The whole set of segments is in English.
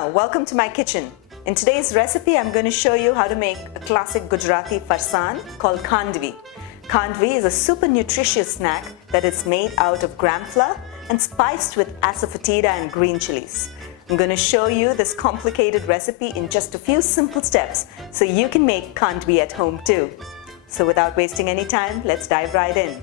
Archana, welcome to my kitchen. In today's recipe, I'm going to show you how to make a classic Gujarati farsan called Khandvi. Khandvi is a super nutritious snack that is made out of gram flour and spiced with asafoetida and green chillies. I'm going to show you this complicated recipe in just a few simple steps so you can make Khandvi at home too. So without wasting any time, let's dive right in.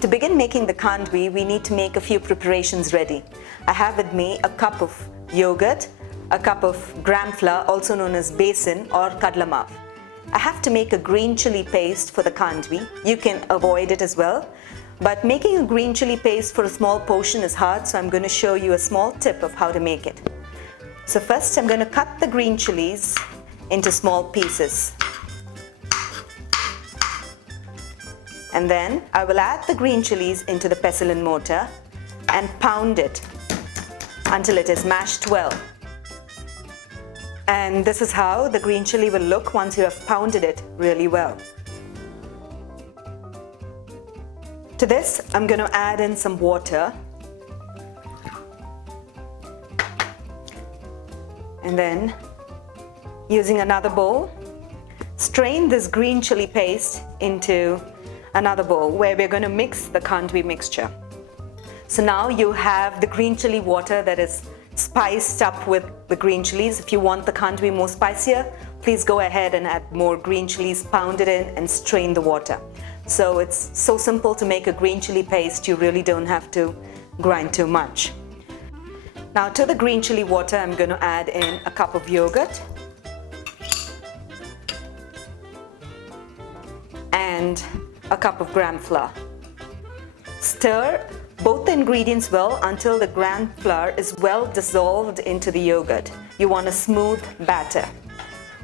To begin making the Khandvi, we need to make a few preparations ready. I have with me a cup of yogurt, a cup of gram flour, also known as besan or kadla mav. I have to make a green chili paste for the Khandvi. You can avoid it as well. But making a green chili paste for a small portion is hard, so I'm going to show you a small tip of how to make it. So first I'm going to cut the green chilies into small pieces. And then I will add the green chilies into the pestle and mortar and pound it until it is mashed well. And this is how the green chili will look once you have pounded it really well. To this, I'm going to add in some water. And then, using another bowl, strain this green chili paste into another bowl where we're going to mix the Khandvi mixture. So now you have the green chili water that is spiced up with the green chilies. If you want the Khandvi more spicier, please go ahead and add more green chilies, pound it in and strain the water. So it's so simple to make a green chili paste, you really don't have to grind too much. Now to the green chili water, I'm going to add in a cup of yogurt and a cup of gram flour. Stir both the ingredients well until the gram flour is well dissolved into the yogurt. You want a smooth batter.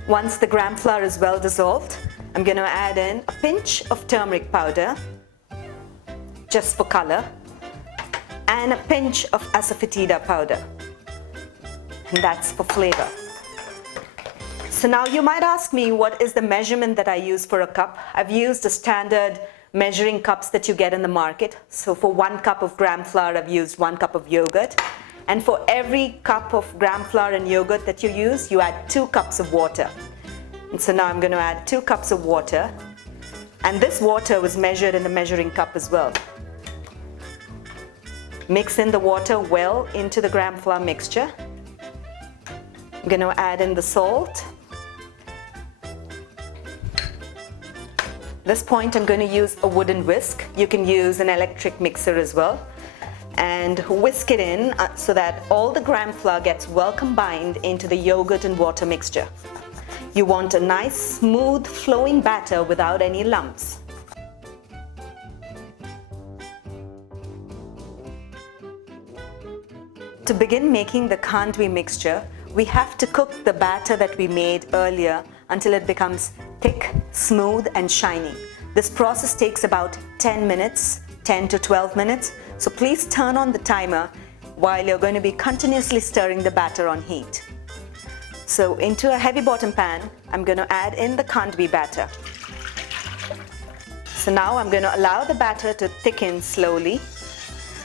Once the gram flour is well dissolved, I'm going to add in a pinch of turmeric powder, just for color, and a pinch of asafoetida powder, and that's for flavor. So now you might ask me, what is the measurement that I use for a cup? I've used the standard measuring cups that you get in the market. So for 1 cup of gram flour, I've used 1 cup of yogurt. And for every cup of gram flour and yogurt that you use, you add 2 cups of water. And so now I'm going to add 2 cups of water. And this water was measured in the measuring cup as well. Mix in the water well into the gram flour mixture. I'm going to add in the salt. At this point, I'm going to use a wooden whisk. You can use an electric mixer as well. And whisk it in so that all the gram flour gets well combined into the yogurt and water mixture. You want a nice, smooth, flowing batter without any lumps. To begin making the Khandvi mixture, we have to cook the batter that we made earlier until it becomes thick, smooth and shiny. This process takes about 10 minutes, 10 to 12 minutes. So please turn on the timer while you're going to be continuously stirring the batter on heat. So into a heavy bottom pan, I'm going to add in the Khandvi batter. So now I'm going to allow the batter to thicken slowly.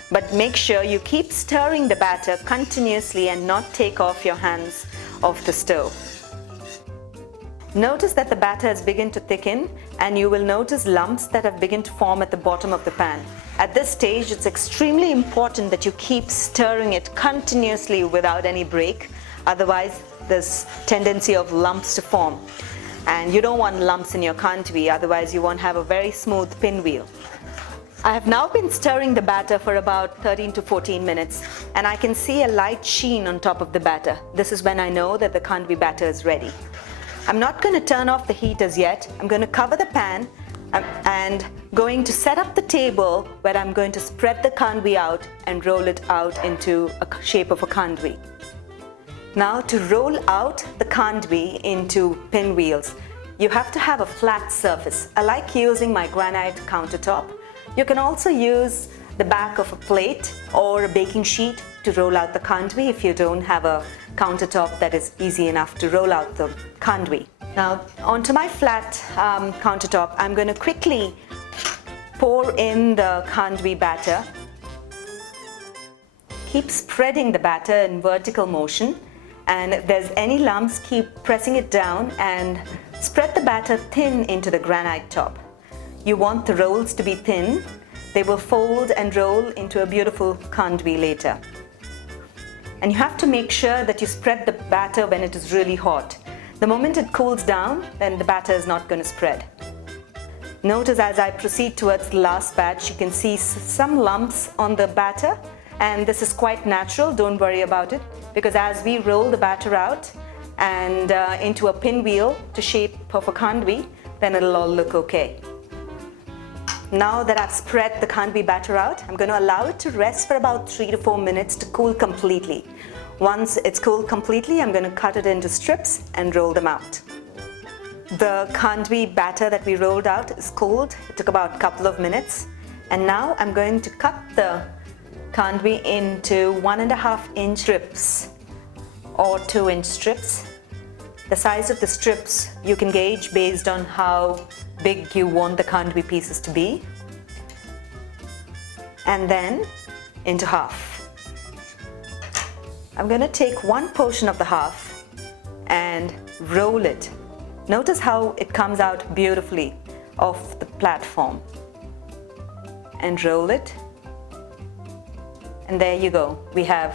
But make sure you keep stirring the batter continuously and not take off your hands off the stove. Notice that the batter has begun to thicken and you will notice lumps that have begun to form at the bottom of the pan. At this stage, it's extremely important that you keep stirring it continuously without any break. Otherwise, there's tendency of lumps to form. And you don't want lumps in your Khandvi, otherwise you won't have a very smooth pinwheel. I have now been stirring the batter for about 13 to 14 minutes and I can see a light sheen on top of the batter. This is when I know that the Khandvi batter is ready. I'm not going to turn off the heat as yet. I'm going to cover the pan and going to set up the table where I'm going to spread the Khandvi out and roll it out into a shape of a Khandvi. Now to roll out the Khandvi into pinwheels, you have to have a flat surface. I like using my granite countertop. You can also use the back of a plate or a baking sheet to roll out the khandvi if you don't have a countertop that is easy enough to roll out the khandvi. Now onto my flat countertop, I'm going to quickly pour in the khandvi batter. Keep spreading the batter in vertical motion, and if there's any lumps, keep pressing it down and spread the batter thin into the granite top. You want the rolls to be thin. They will fold and roll into a beautiful khandvi later. And you have to make sure that you spread the batter when it is really hot. The moment it cools down, then the batter is not going to spread. Notice as I proceed towards the last batch, you can see some lumps on the batter, and this is quite natural. Don't worry about it, because as we roll the batter out and into a pinwheel to shape of a khandvi, then it'll all look okay. Now that I've spread the khandvi batter out, I'm going to allow it to rest for about 3 to 4 minutes to cool completely. Once it's cooled completely, I'm going to cut it into strips and roll them out. The khandvi batter that we rolled out is cooled. It took about a couple of minutes. And now I'm going to cut the khandvi into 1.5-inch strips or 2-inch strips. The size of the strips you can gauge based on how big you want the khandvi pieces to be. And then into half. I'm going to take one portion of the half and roll it. Notice how it comes out beautifully off the platform. And roll it. And there you go. We have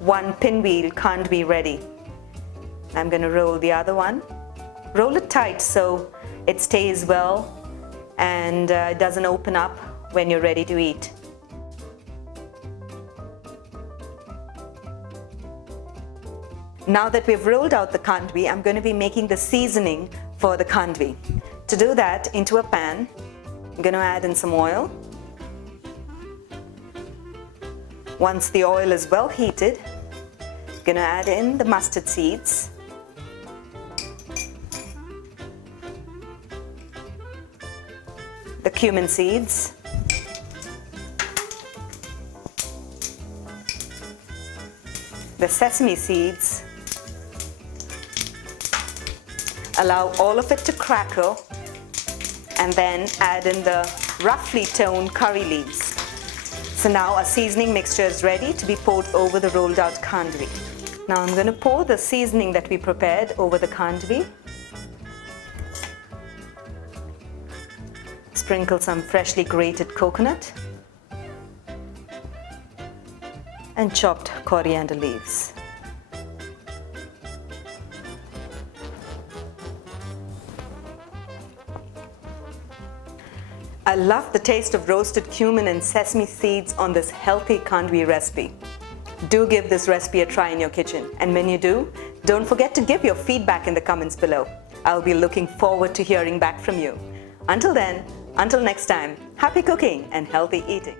one pinwheel khandvi ready. I'm going to roll the other one. Roll it tight so it stays well and it doesn't open up when you're ready to eat. Now that we've rolled out the khandvi, I'm going to be making the seasoning for the khandvi. To do that, into a pan, I'm going to add in some oil. Once the oil is well heated, I'm going to add in the mustard seeds. The cumin seeds. The sesame seeds. Allow all of it to crackle and then add in the roughly toned curry leaves. So now our seasoning mixture is ready to be poured over the rolled out khandvi. Now I'm going to pour the seasoning that we prepared over the khandvi. Sprinkle some freshly grated coconut and chopped coriander leaves. I love the taste of roasted cumin and sesame seeds on this healthy khandvi recipe. Do give this recipe a try in your kitchen, and when you do, don't forget to give your feedback in the comments below. I'll be looking forward to hearing back from you. Until then, until next time, happy cooking and healthy eating.